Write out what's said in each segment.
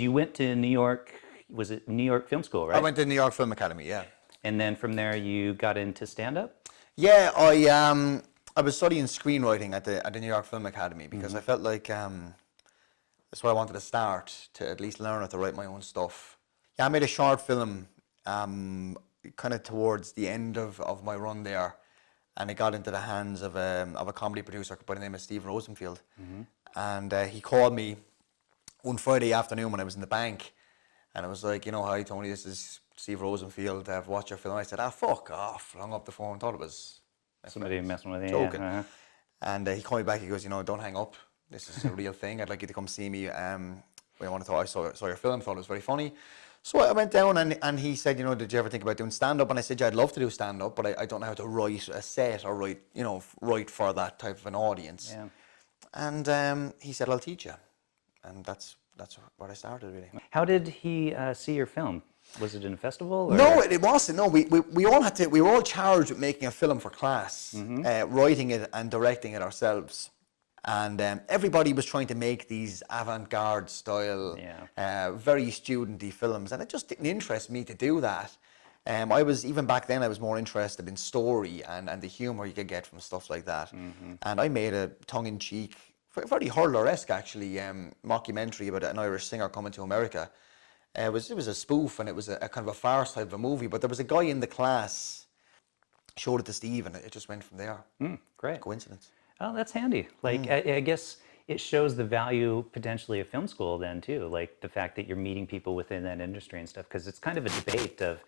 you went to New York, was it New York Film School, right? I went to New York Film Academy, yeah. And then from there you got into stand-up? Yeah, I was studying screenwriting at the New York Film Academy because I felt like that's where I wanted to start, to at least learn how to write my own stuff. Yeah, I made a short film kind of towards the end of my run there, and it got into the hands of a comedy producer by the name of Steve Rosenfield. And he called me one Friday afternoon when I was in the bank, and it was like, you know, hi Tony, this is Steve Rosenfield, I've watched your film. I said, fuck off, hung up the phone, thought it was Somebody messing with you. joking. Yeah. And he called me back, he goes, you know, don't hang up, this is a real thing, I'd like you to come see me. I want to talk. I saw your film, thought it was very funny. So I went down and he said, you know, did you ever think about doing stand-up? And I said, yeah, I'd love to do stand-up, but I don't know how to write a set or write for that type of an audience. Yeah. And he said, I'll teach you. And that's where I started, really. How did he see your film? Was it in a festival? Or? No, it wasn't. No, we were all charged with making a film for class, writing it and directing it ourselves. And everybody was trying to make these avant-garde style, very studenty films, and it just didn't interest me to do that. Even back then, I was more interested in story and the humor you could get from stuff like that. And I made a tongue-in-cheek, very Hurler-esque actually, mockumentary about an Irish singer coming to America. It was a spoof, and it was a kind of a farce type of a movie. But there was a guy in the class, showed it to Steve, and it just went from there. Great. Coincidence. Oh, that's handy. Like, I guess it shows the value potentially of film school then too. Like the fact that you're meeting people within that industry and stuff, because it's kind of a debate of,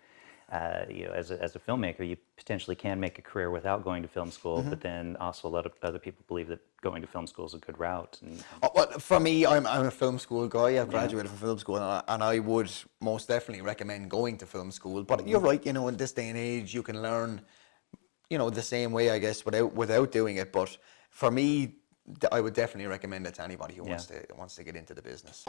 you know, as a filmmaker, you potentially can make a career without going to film school, but then also a lot of other people believe that going to film school is a good route. And well, for me, I'm a film school guy. I've graduated from film school, and I would most definitely recommend going to film school. But you're right, you know, in this day and age, you can learn, you know, the same way, I guess, without doing it. But for me, I would definitely recommend it to anybody who wants to get into the business.